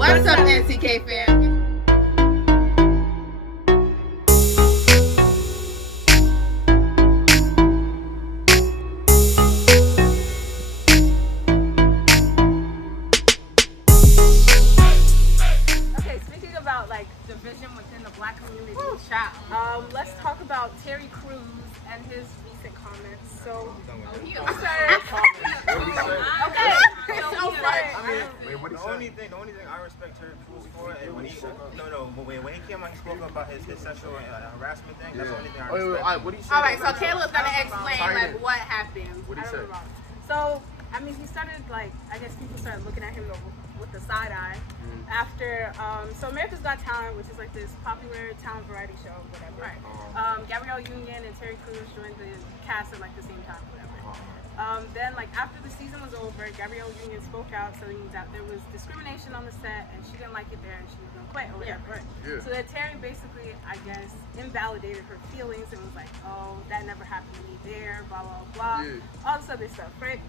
What's up, NCK fam? Okay, speaking about like division within the black community, let's talk about Terry Crews and his recent comments. So, okay, so The only thing I respect Terry Crews for, and when he came out, he spoke about his sexual harassment thing. That's the only thing I respect. What he said? All right, so Caleb's gonna explain like what happened. What he said? So, I mean, he started like, I guess people started looking at him with the side eye after, so America's Got Talent, which is like this popular talent variety show, whatever. Right. Gabrielle Union and Terry Crews joined the cast at like the same time, whatever. Then like after the season was over, Gabrielle Union spoke out saying that there was discrimination on the set and she didn't like it there and she was gonna quit or whatever. Yeah. So that Terry basically, I guess, invalidated her feelings and was like, oh, that never happened to me there, blah, blah, blah, all this other stuff, right?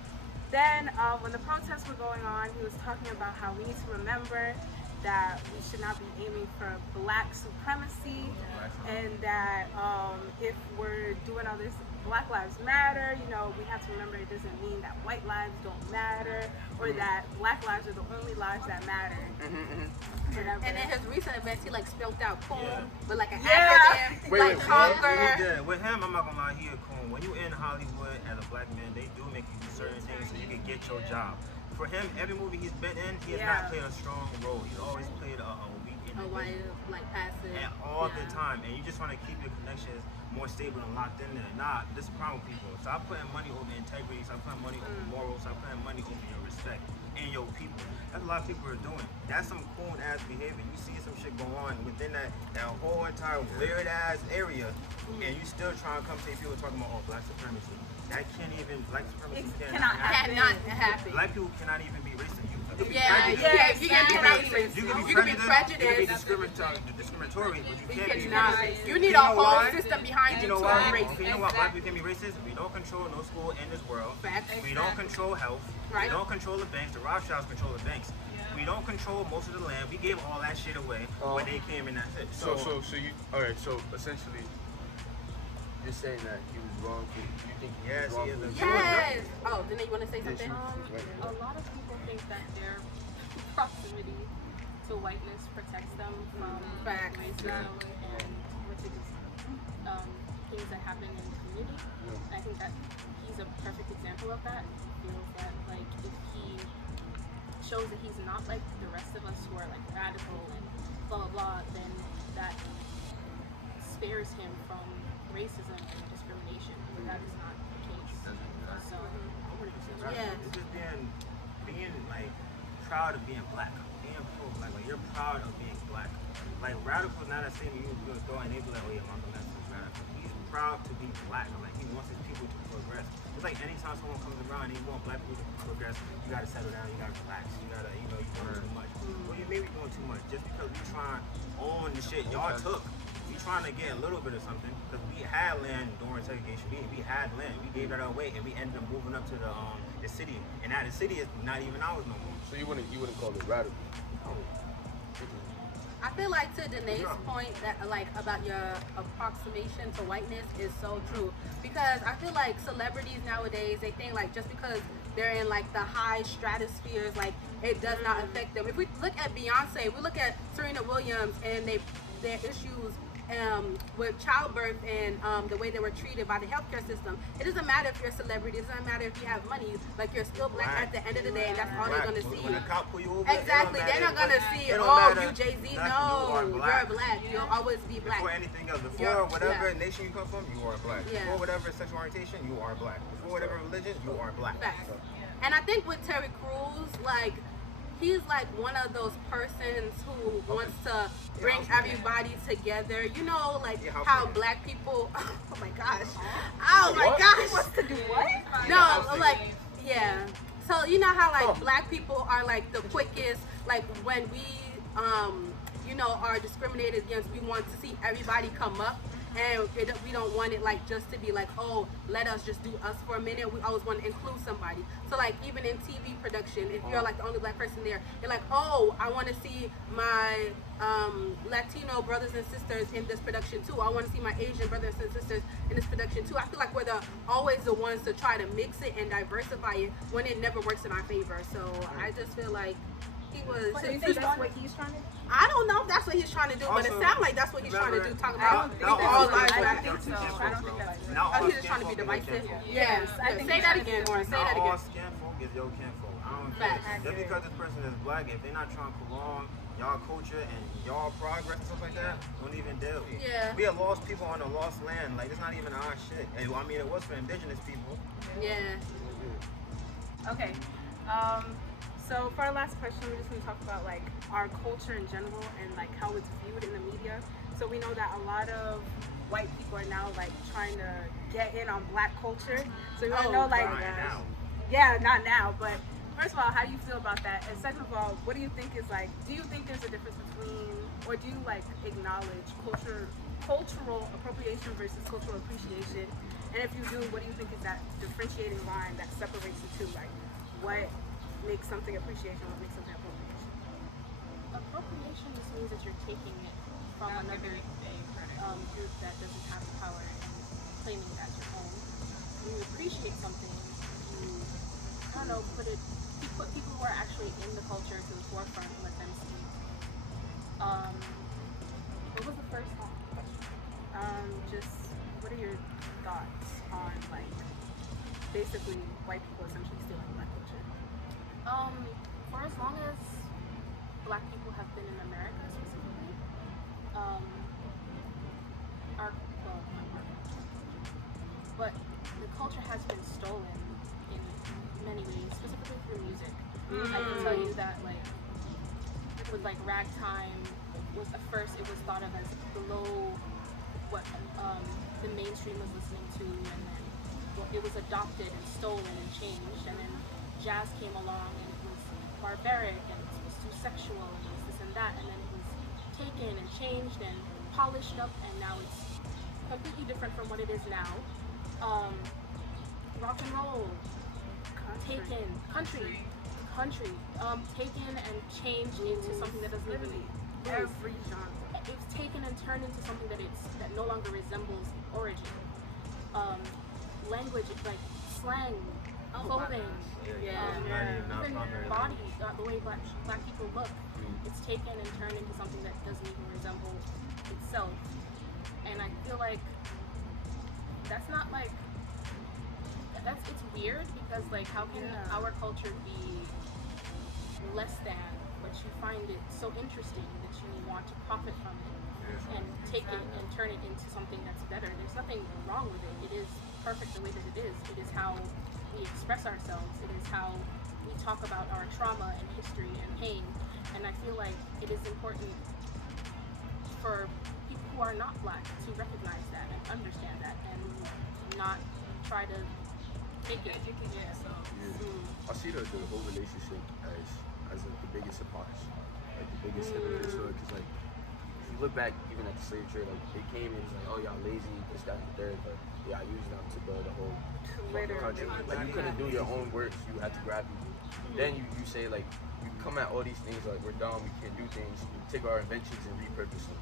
Then when the protests were going on, he was talking about how we need to remember that we should not be aiming for black supremacy and that if we're doing all this Black Lives Matter, you know, we have to remember it doesn't mean that white lives don't matter or that black lives are the only lives that matter. And in his recent events, he like spelled out coon with like an acronym, like conquer. With him, I'm not gonna lie, he a coon. When you in Hollywood as a black man, they do make you do certain things so you can get your job. For him, every movie he's been in, he has not played a strong role. He's always played a weak individual. A white, like passive. And all the time. And you just want to keep your connections more stable and locked in there. Nah, this is the problem with people. Stop putting money over integrity. Stop putting money over morals. Stop putting money over your respect and your people. That's a lot of people are doing. That's some cool ass behavior. You see some shit go on within that whole entire weird ass area, and you still trying to come to people talking about black supremacy. That can't even, black supremacy cannot happen. Black people cannot even be racist. You can be racist. You can be prejudiced. You can be discriminatory, but you can't be racist. You need a whole system behind you to be racist. Okay, you know why black people can be racist? We don't control no school in this world. We don't control health. We don't control the banks. The Rothschilds control the banks. We don't control most of the land. We gave all that shit away when they came in. That's it. So you alright? So essentially, you're saying that he was wrong. You think he was wrong? Yes. Oh, Danae, you want to say something? A lot of people think that their proximity to whiteness protects them from racism and which is things that happen in the community. And I think that he's a perfect example of that. He feels that like if he shows that he's not like the rest of us who are like radical and blah blah blah, then that spares him from racism and discrimination. But that is not the case. So it's just being like proud of being black. Being pro-black, like you're proud of being black. Like radical, not a thing you go and they be like, oh yeah, Malcolm X is radical. He's proud to be black. Like he wants his people to progress. It's like anytime someone comes around and you want black people to progress, you gotta settle down, you gotta relax, you gotta, you're doing too much. Well, you may be doing too much just because we trying on the shit y'all took. We trying to get a little bit of something because we had land during segregation. We had land. We gave that away and we ended up moving up to the city. And now the city is not even ours no more. So you wouldn't call it radical? I feel like to Danae's point that like about your approximation to whiteness is so true because I feel like celebrities nowadays they think like just because they're in like the high stratospheres like it does not affect them. If we look at Beyonce, we look at Serena Williams and their issues with childbirth and the way they were treated by the healthcare system. It doesn't matter if you're a celebrity. It doesn't matter if you have money. Like you're still black at the end of the day, and that's all they're gonna see. When the cop pull you over, exactly, they're not gonna see. Oh, you Jay-Z? No, you're black. You'll always be black. Before anything else, before whatever nation you come from, you are black. Before whatever sexual orientation, you are black. Before whatever religion, you are black. Facts. And I think with Terry Crews, like. He's like one of those persons who wants to bring everybody together. You know, like how black people. Oh my gosh! Oh my gosh! He wants to do what? No, like So you know how like black people are like the quickest. Like when we are discriminated against, we want to see everybody come up. and we don't want it like just to be like, oh, let us just do us for a minute. We always want to include somebody. So like even in TV production, if you're like the only black person there, you're like, oh, I want to see my Latino brothers and sisters in this production too. I want to see my Asian brothers and sisters in this production too. I feel like we're always the ones to try to mix it and diversify it when it never works in our favor. So I just feel like he was. So you think that's what he's trying to do? I don't know if that's what he's trying to do, but it sounds like that's what he's trying to do. Talk about all lives. I don't think so. I don't think that's it. Oh, he's just trying to be divisive. Yes, I think say that again, Oren. Say that Not all again. skin folk is your kinfolk. I don't Facts. think just because this person is black, if they're not trying to prolong y'all culture and y'all progress and stuff like that, don't even deal. Yeah. We are lost people on a lost land. Like, it's not even our shit. And I mean, it was for indigenous people. Yeah. Okay. So for our last question, we're just going to talk about like our culture in general and like how it's viewed in the media. So we know that a lot of white people are now like trying to get in on black culture. So we want to know like, yeah, not now, but first of all, how do you feel about that? And second of all, what do you think is like, do you think there's a difference between, or do you like acknowledge cultural appropriation versus cultural appreciation? And if you do, what do you think is that differentiating line that separates the two? Like, what makes something appreciation, what makes something appropriation? Appropriation just means that you're taking it from another group that doesn't have the power and claiming it as your own. When you appreciate something, you, I don't know, you put people who are actually in the culture to the forefront and let them see. What was the first question? Just what are your thoughts on like basically white people essentially stealing black culture? For as long as black people have been in America specifically, but the culture has been stolen in many ways, specifically through music. I can tell you that like with like ragtime was at first it was thought of as below what the mainstream was listening to, and then it was adopted and stolen and changed, and then jazz came along and it was barbaric and it was too sexual and it was this and that, and then it was taken and changed and polished up, and now it's completely different from what it is now. Rock and roll, taken, country, taken and changed into something that doesn't even Every genre. It's taken and turned into something that no longer resembles origin. Language, like slang, clothing, even body, the way black people look, it's taken and turned into something that doesn't even resemble itself. And I feel like that's not like, it's weird because like how can our culture be less than, but you find it so interesting that you want to profit from it and take it and turn it into something that's better. There's nothing wrong with it. It is perfect the way that it is. It is how we express ourselves. It is how we talk about our trauma and history and pain. And I feel like it is important for people who are not black to recognize that and understand that and not try to take it. I see the whole relationship as the biggest hypocrisy, like the biggest hypocrite story. Because like, if you look back even at the slave trade, like they came and was like, oh y'all lazy, this, that, and the third, but yeah, I used them to build the whole country. Like you couldn't do your own work, so you had to grab people. Then you say like, you come at all these things like we're dumb, we can't do things. You take our inventions and repurpose them.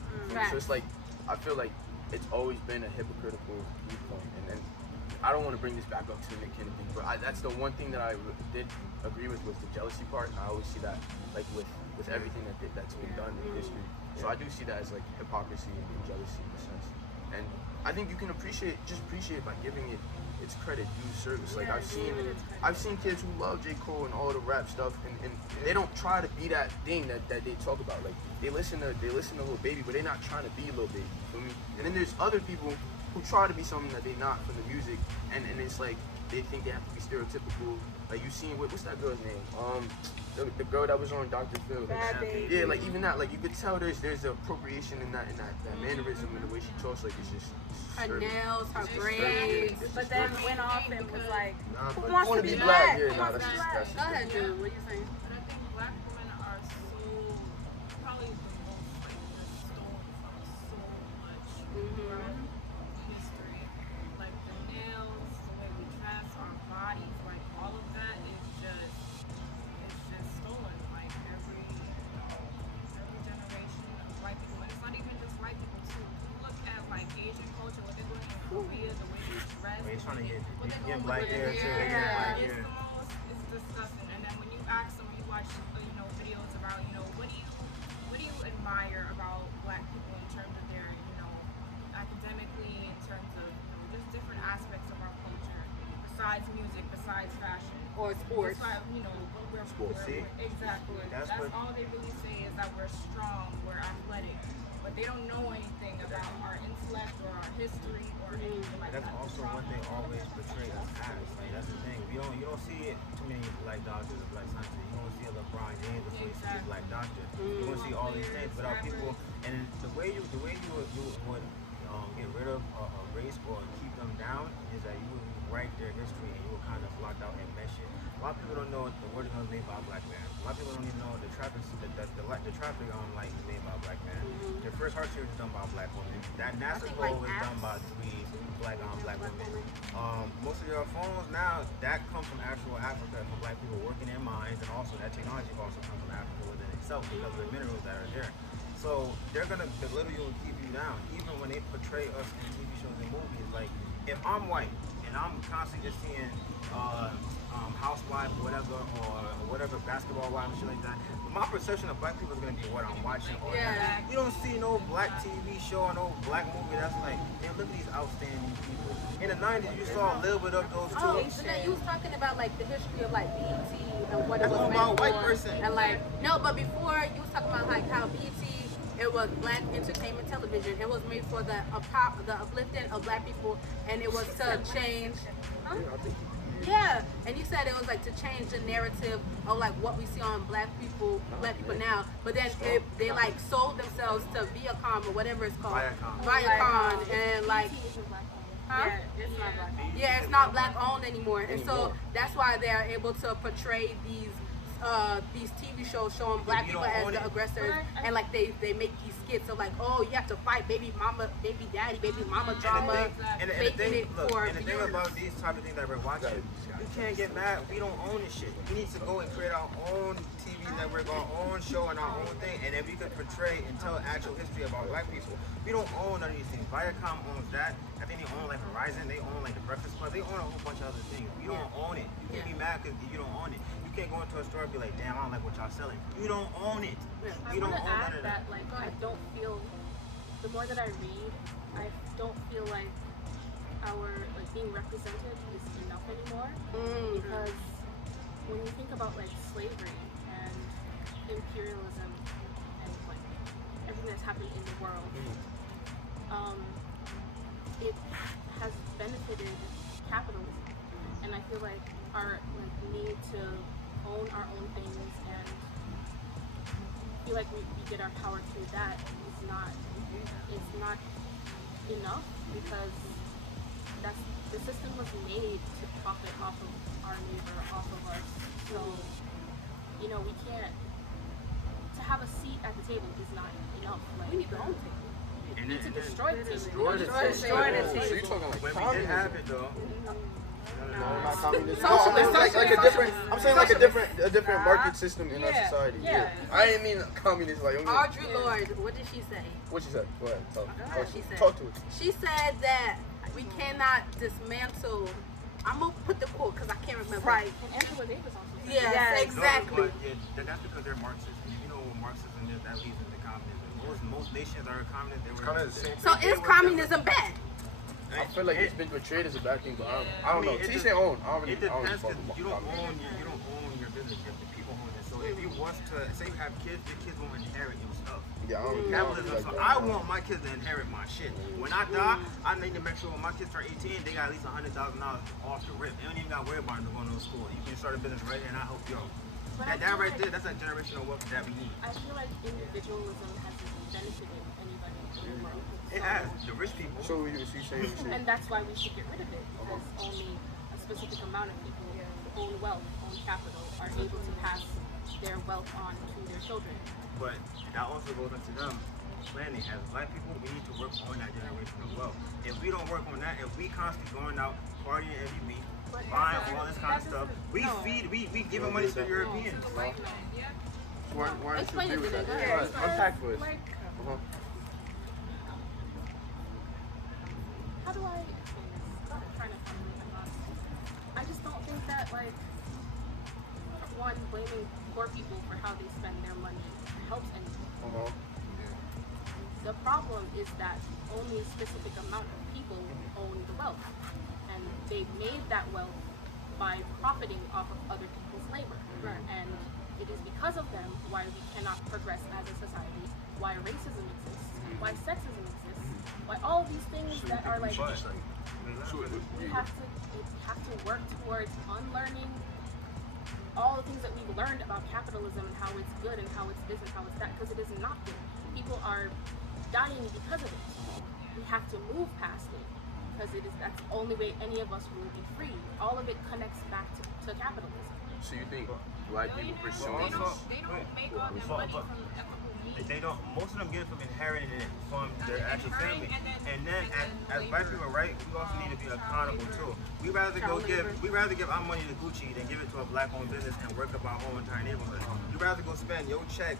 So it's like, I feel like it's always been a hypocritical viewpoint. And then I don't want to bring this back up to the McKinney thing, but that's the one thing that I did agree with was the jealousy part. And I always see that like with everything that's been done in history. So I do see that as like hypocrisy and jealousy in a sense. And I think you can appreciate by giving it its credit, due service. Like I've seen kids who love J. Cole and all the rap stuff, and they don't try to be that thing that they talk about. Like they listen to Lil Baby, but they're not trying to be Lil Baby. You feel me? And then there's other people who try to be something that they're not from the music, and it's like they think they have to be stereotypical. Like you seen what's that girl's name? The girl that was on Dr. Phil. Yeah, like even that, like you could tell there's appropriation in that mannerism and the way she talks. Like it's just her nails, her braids. But then went off and was like, who but wants wanna to be be black? Yeah, Who nah, wants that's to be just black? Go ahead, Jude. What are you saying? And I think black women are probably the most like stolen from so much. he's trying to get black hair too. They get black hair. It's disgusting. And then when you ask them, you watch videos about what do you admire about black people in terms of their academically, in terms of just different aspects of our culture, besides music, besides fashion or sports. Besides, Sports. Exactly. That's all they really say is that we're strong, we're athletic. But they don't know anything about our intellect or our history or anything like that. That's also what they always portray us as. Like, that's the thing. You don't see it too many black doctors or black scientists. You don't see a LeBron James before you see a black doctor. You don't see all these things without people. And the way you would get rid of a race or keep them down is that you would write their history and you would kind of block out and mesh it. A lot of people don't know what the word is made by a black man. A lot of people don't even know the traffic light is made by a black man. The first heart surgery is done by a black woman. That NASA goal was done by 3 black women. Most of your phones now, that comes from actual Africa, from black people working their minds, and also that technology also comes from Africa within itself because of the minerals that are there. So they're gonna belittle you and keep you down, even when they portray us in TV shows and movies. Like, if I'm white and I'm constantly just seeing Housewife or whatever basketball wife and shit like that, my perception of black people is gonna be what I'm watching. Or you don't see no black TV show or no black movie that's like, man, look at these outstanding people. In the 90s, you saw a little bit of those too. Oh, so then you was talking about like the history of like BET and what it was meant about a for. white person. And like, no, but before you was talking about like how BET, it was black entertainment television. It was made for the uplifting of black people, and it was to change. Huh? Yeah, and you said it was like to change the narrative of like what we see on black people now. But then they like sold themselves to Viacom or whatever it's called, Viacom, and like. Huh? Yeah, it's not black owned anymore, and so that's why they are able to portray these TV shows showing black people as the aggressors, and like they make these skits of like, oh, you have to fight baby mama, baby daddy, baby mama drama, making it for And the thing about these type of things that we're watching, you can't get mad. We don't own this shit. We need to go and create our own TV network, our own show, and our own thing, and then we could portray and tell actual history about black people. We don't own none of these things. Viacom owns that. I think they own like Verizon. They own like the Breakfast Club. They own a whole bunch of other things. We don't own it. You can't be mad because you don't own it. You can't go into a store and be like, damn, I don't like what y'all selling. You don't own it. You don't own none of that. Like, I don't feel, the more that I read, I don't feel like our like being represented is enough anymore. Because when you think about like slavery and imperialism and like everything that's happening in the world, it has benefited capitalism, and I feel like our need to own our own things and feel like we get our power through that is not enough, because the system was made to profit off of our neighbor, off of us. So we can't, to have a seat at the table is not enough. Like, we need to own it. We need to destroy the table. Destroy the table. So you're talking like When we did communism? have it though. No, not communism. Socialism. No, like a different. I'm saying like a different market system in our society. Yeah. I didn't mean communism. Like Audre Lorde, what did she say? what she said. Go ahead. What Talk to it. She said that we cannot dismantle. I'm gonna put the quote because I can't remember. Right. And Angela Davis also said Yes, Yes. exactly. No, that's because they're Marxists. And if you know what Marxism is, that leads into communism. Most nations are communist. They were kind of the same. So is communism bad? I feel like it's been portrayed as a bad thing, but I don't know. Teach their own. I don't It really depends fuck because with you don't communism. own your business. The people own it. So if you want to say you have kids, your kids won't inherit your stuff. Yeah, I don't Capitalism. like So that. I want my kids to inherit my shit. When I die, I need to make sure when my kids turn 18, they got at least $100,000 off the rip. They don't even got to worry about them going to school. You can start a business right here, and I help you out. That right there, that's a generational wealth that we need. I feel like individualism hasn't benefited anybody in the world. It has the rich people. So you saying? And that's why we should get rid of it, because only a specific amount of people who own wealth, own capital, are able to pass their wealth on to their children. But that also goes into them planning. As black people, we need to work on that generational wealth. If we don't work on that, if we constantly going out partying every week, buying all this kind of stuff, we giving money to the Europeans. Why aren't Explain you agree it with to that? me. Right. Unpack for us. Like, how do I explain this? I'm trying to find that, like, one, blaming poor people for how they spend their money helps anything. The problem is that only a specific amount of people own the wealth, and they've made that wealth by profiting off of other people's labor. And it is because of them why we cannot progress as a society, why racism exists, why sexism exists, why all of these things that are like, we have to work towards unlearning all the things that we've learned about capitalism and how it's good and how it's this and how it's that, because it is not good. People are dying because of it. We have to move past it, because that's the only way any of us will be free. All of it connects back to capitalism. So you think black people pursuing this? They don't make all their money from ethical means. They don't. Most of them get it from inheriting it from their actual family. And then, as black people, right, we also need to be accountable too. We rather give our money to Gucci than give it to a black-owned business and work up our whole entire neighborhood. You rather go spend your check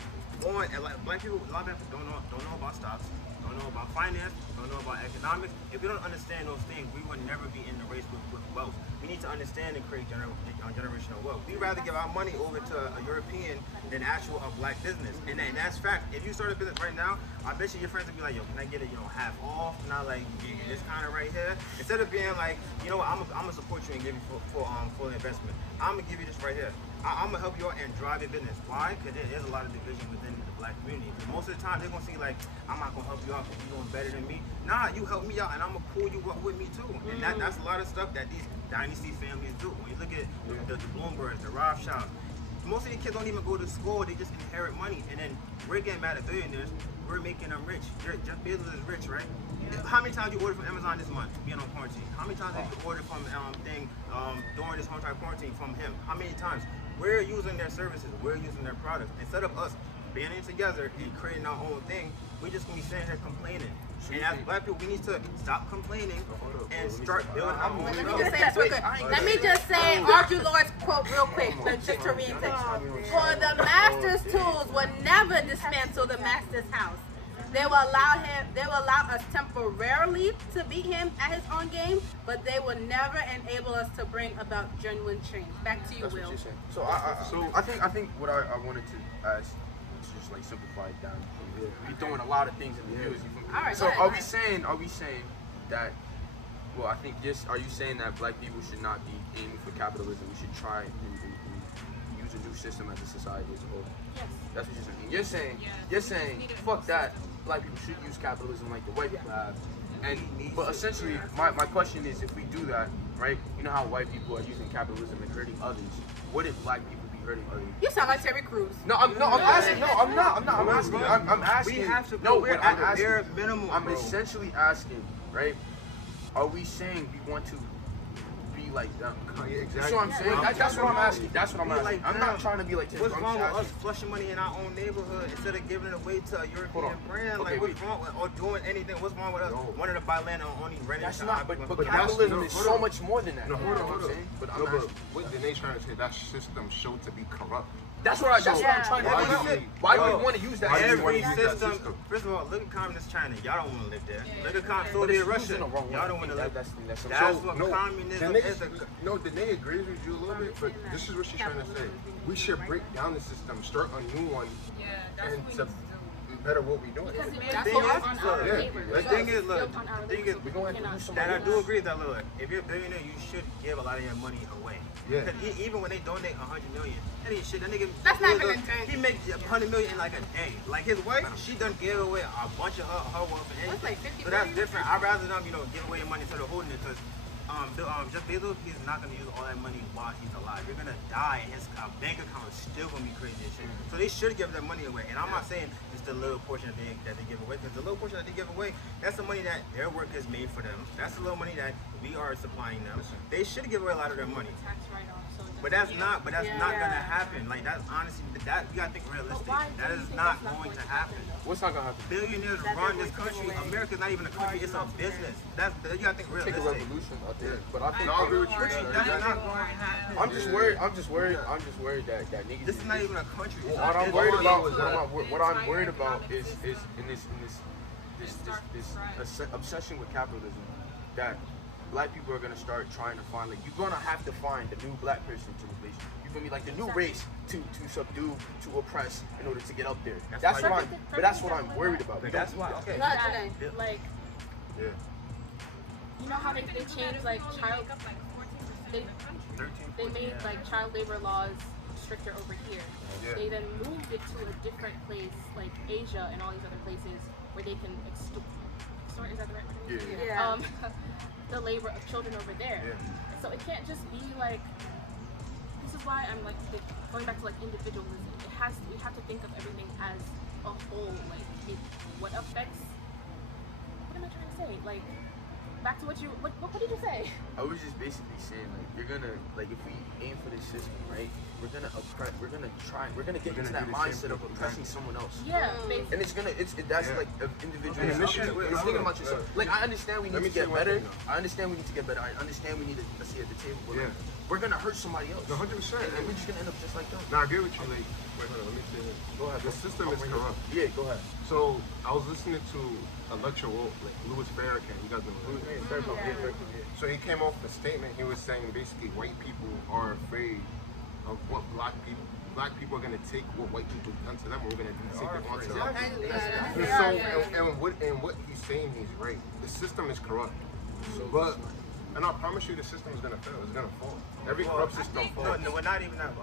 on, and like black people, a lot of people don't know about stocks, don't know about finance, don't know about economics. If we don't understand those things, we will never be in the race with wealth. We need to understand and create generational wealth. We rather give our money over to a European than actual a black business, and that's fact. If you start a business right now, I bet you your friends will be like, "Yo, can I get it, half off? Can I like give you this kind of right here?" Instead of being like, "You know what, I'm gonna support you and give you full investment. I'm gonna give you this right here. I'm gonna help you out and drive your business." Why? Because there's a lot of division within the black community. Because most of the time they're gonna see like, "I'm not gonna help you out because you're doing better than me." Nah, you help me out and I'm gonna pull you up with me too. And that's a lot of stuff that these dynasty families do. When you look at the Bloombergs, the Rothschilds, most of these kids don't even go to school. They just inherit money, and then we're getting mad at billionaires. We're making them rich. Jeff Bezos is rich, right? How many times you ordered from Amazon this month, being on quarantine? How many times have you ordered from during this whole entire quarantine from him? How many times? We're using their services. We're using their products. Instead of us banding together and creating our own thing, we just gonna be sitting here complaining. And as black people, we need to stop complaining and start building our own. Let me just say Audre Lorde's quote real quick, just to reiterate. For the master's tools will never dismantle the master's house. They will allow us temporarily to beat him at his own game, but they will never enable us to bring about genuine change. Back to you, That's Will. what you're saying. So I think what I wanted to ask is just like simplify it down. We're throwing a lot of things in the news. All right, so go ahead, are we saying that? Well, I think are you saying that black people should not be aiming for capitalism? We should try and use a new system as a society as a whole. Yes. That's what you're saying. You're saying fuck that. Black people should use capitalism like the white people have. But essentially, my question is, if we do that, right? You know how white people are using capitalism and hurting others. What if black people be hurting others? You sound like Terry Crews. I'm asking. I'm asking. We have to. No, we're but I'm at the bare asking. minimum. I'm essentially asking, right? Are we saying we want to be like them? Yeah, exactly. That's what I'm saying. That's what I'm asking. That's what I'm asking. Like I'm not trying to be like Tim. What's wrong with us flushing money in our own neighborhood instead of giving it away to a European brand? Okay, like, what's wrong with, or doing anything? What's wrong with us wanting to buy land and only renting? That's not. But capitalism is so much more than that. No, hold on. But I'm asking. What Danae trying to say? That system showed to be corrupt. That's what I'm trying to do. Why do we want to use that? Every system. First of all, look at communist China. Y'all don't want to live there. Look at communist Soviet Russia. Y'all don't want to live there. That's what communism is. No, Danae agrees with you a little bit, but this is what she's trying to say. We should break down the system, start a new one, and to better what we're doing. The thing is, we're going to do some. that I do agree with that, look, if you're a billionaire, you should give a lot of your money away. Yeah. Because even when they donate $100 million, that ain't shit. That nigga, That's not gonna turn. he makes $100 million in like a day. Like his wife, she done give away a bunch of her wealth and That's everything. like 50 So that's million? different. I'd rather them, give away your money instead of holding it, because Jeff Bezos, he's not gonna use all that money while he's alive. You're gonna die, and his bank account is still gonna be crazy as shit. So they should give their money away. And I'm not saying it's the little portion that they give away, because the little portion that they give away, that's the money that their work has made for them. That's the little money that we are supplying them. They should give away a lot of their money. Tax write-off, so it But that's doesn't- not gonna happen. Like, that's honestly, that you gotta think realistic. why do That you is think not that's not going going to to happen. What's not gonna happen? Billionaires run this country. America's not even a country; it's a business. You gotta think Take a realistic. revolution out there. But I think No, I agree with you. That's not going to happen. I'm just worried that niggas. This is not even a country. It's What a I'm worried business. about, what I'm worried about is in this obsession with capitalism, that black people are gonna start trying to find, like, you're gonna have to find the new black person to replace you. You feel me? Like the new race to subdue, to oppress in order to get up there. That's what I'm worried about. But that's why. Okay. Like, Yeah. you know how they changed like child. They made like child labor laws stricter over here. Yeah. They then moved it to a different place, like Asia and all these other places, where they can extort. Is that the right word? Yeah. The labor of children over there. Yeah. So it can't just be like. This is why I'm like going back to like individualism. We have to think of everything as a whole. Like what affects. What am I trying to say? Like. Back to what did you say? I was just basically saying, like, you're gonna, like, if we aim for this system, right, we're gonna get into that mindset of oppressing someone else. Yeah, and that's like individual. It's thinking about yourself. Like, I understand we need to get better. I understand we need to get better. I understand we need to sit at the table. But like, we're gonna hurt somebody else. 100%. And we're just gonna end up just like them. Now I agree with you. Like, wait, hold on, let me say this. Go ahead. The system is corrupt. Yeah, go ahead. So I was listening to a lecture, like Louis Farrakhan. You guys know Louis? So he came off the statement. He was saying basically white people are afraid of what black people are gonna take what white people done to them. We're gonna take it onto them. And what he's saying, he's right. The system is corrupt. But and I promise you, the system is gonna fail. It's gonna fall. Every corrupt system falls. No, we're not even that.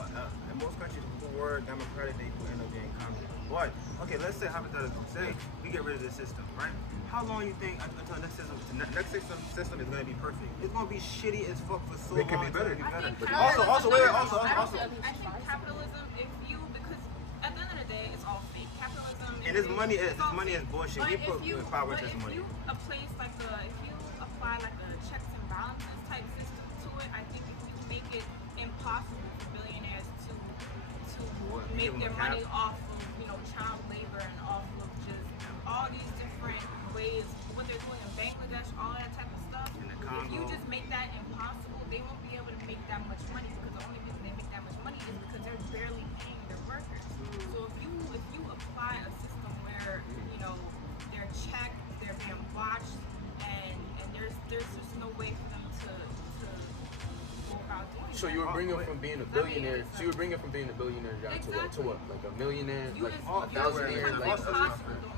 In most countries who were democratic, they do end up being communist. But okay, let's say hypothetically, say we get rid of this system, right? How long you think until the next system is gonna be perfect? It's gonna be shitty as fuck for so long. It can be better. Also, wait. I think capitalism, because at the end of the day, it's all fake. Capitalism. And this money is bullshit. But We put power into this money. If you apply like a checks and balances type system to it, I think if you make it impossible for billionaires to make their money off of child labor and off of just all these different ways, what they're doing in Bangladesh, all that type of stuff. If you just make that impossible, they won't be able to make that much money, because the only reason they make that much money is because they're barely paying their workers. So if you apply a system where they're checked, they're being watched, and there's just no way for them to go about doing So that. you were bringing from being a billionaire. So you were bringing from being a billionaire guy to what? Like a millionaire, like a thousandaire, like.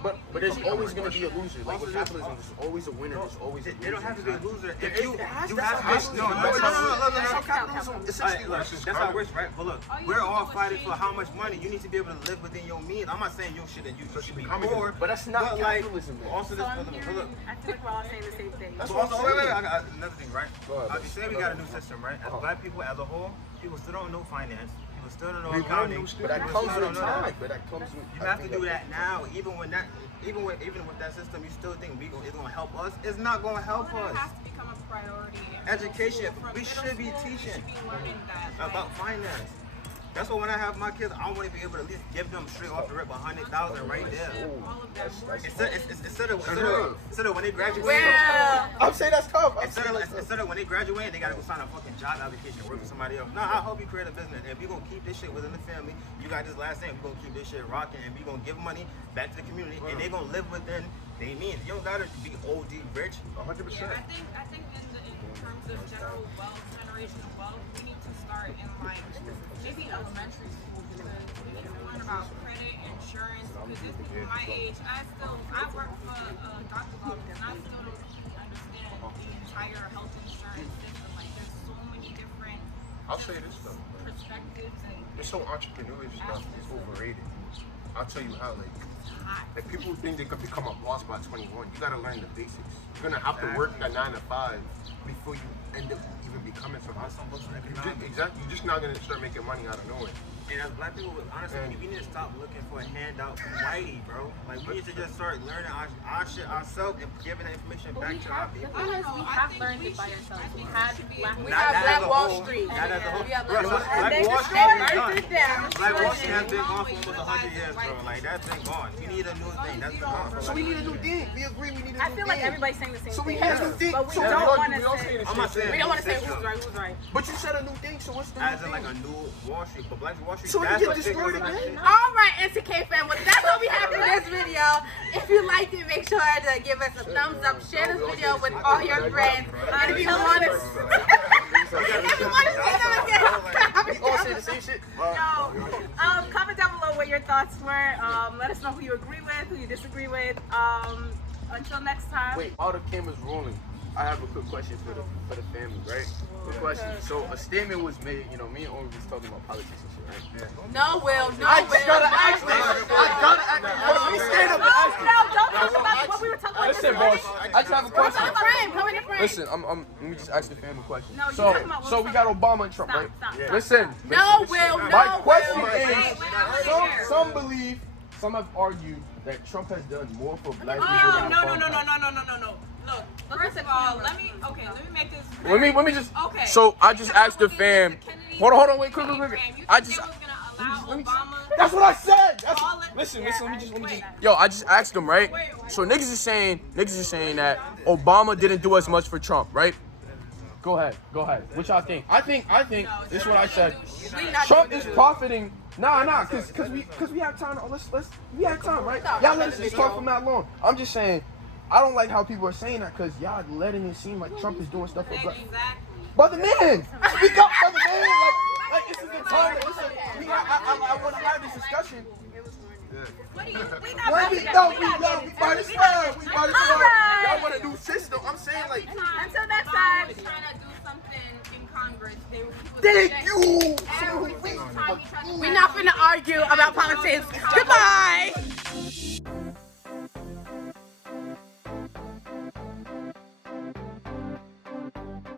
But there's always gonna be a loser. Like with capitalism, there's always a winner. There's always a loser. They don't have to be a loser. If That's how capitalism essentially works. That's how it works, right? But look, we're all fighting for how much money. You need to be able to live within your means. I'm not saying you should be poor, but that's not capitalism. Also, I feel like we're all saying the same thing. That's also, wait, I got another thing, right? You say we got a new system, right? As black people as a whole, people still don't know finance. People still don't know accounting. But that comes with time. You have to do that now. Even with that system, you still think it's gonna help us? It's not gonna help us. It has to become a priority. Education. We should be teaching about finance. That's why when I have my kids, I want to be able to at least give them straight off the rip 100,000 right there. Instead of when they graduate. I'm saying that's tough. Instead of when they graduate, they gotta go sign a fucking job application and work for somebody else. No, I hope you create a business. And if you're gonna keep this shit within the family, you got this last name. We're gonna keep this shit rocking, and we're gonna give money back to the community, and they're gonna live within they means. You don't gotta be OD rich. 100%. Yeah, I think in terms of general wealth, generational wealth, we need to start in like maybe elementary school, because we need to learn about credit, insurance. Because there's people my age, I work for a doctor's office, and I still don't understand the entire health insurance system. Like there's so many different perspectives and this whole entrepreneurial stuff is overrated. I'll tell you how, like people think they could become a boss by 21. You gotta learn the basics. You're gonna have to work that 9 to 5 before you end up even becoming something. Exactly. You're just not gonna start making money out of nowhere. And as black people, honestly, we need to stop looking for a handout from whitey, bro. Like, we need to just start learning our shit ourselves and giving that information back to our people. The thing is, we have learned it by ourselves. We had Black Wall Street. Not as a whole. Black Wall Street has been gone. Black Wall Street has been gone for almost 100 years, bro. Like, that's been gone. We need a new thing. That's been gone. So we need a new thing. We agree we need a new thing. I feel like everybody's saying the same thing. So we have a new thing. But we don't want to say. I'm not saying. We don't want to say who's right. But you said a new thing, so what's the new as in thing? like a new Wall Street, but Black Wall Street. So we that's get what destroyed again? All right, NCK family, that's what we have in this video. video. If you liked it, make sure to give us a thumbs up. Share this video with all your friends. And if you want to, say them again, We all say the same shit. No. Comment down below what your thoughts were. Let us know who you agree with, who you disagree with. Until next time. Wait, while the camera's rolling, I have a quick question for the family, right? Quick question. So a statement was made, you know, me and Oren was talking about politics and shit, right? no, Will, no, I Will. just gotta ask this. Let me stand up and ask this. No, don't talk about what we were talking about. Listen, boss, I just have a question. Come in the frame. Listen, let me just ask the family a question. No, you're talking about So we got Obama and Trump, right? Stop. Listen. No, Will, no, My question Will. is, some believe, some have argued that Trump has done more for black people Oh, than no. Obama. Look, first of all, let me make this. Let me just. Okay. So I just asked the fam. Hold on, wait, quick. I just. That's what I said. Listen. Let me just. Yo, I just asked them, right? So niggas is saying that Obama didn't do as much for Trump, right? Go ahead. What y'all think? I think this is what I said. Trump is profiting. Nah, cause we have time. We have time, right? Y'all let us just talk for that long. I'm just saying, I don't like how people are saying that because y'all letting it seem like Trump is doing stuff for black. Exactly. Brother man, speak up, brother man. Like this is the time. I want to have this discussion. What do you? We We not might as well. Y'all want to do system? I'm saying like. Until next time. Trying to do something in Congress. Thank you. We're not finna argue about politics. Goodbye.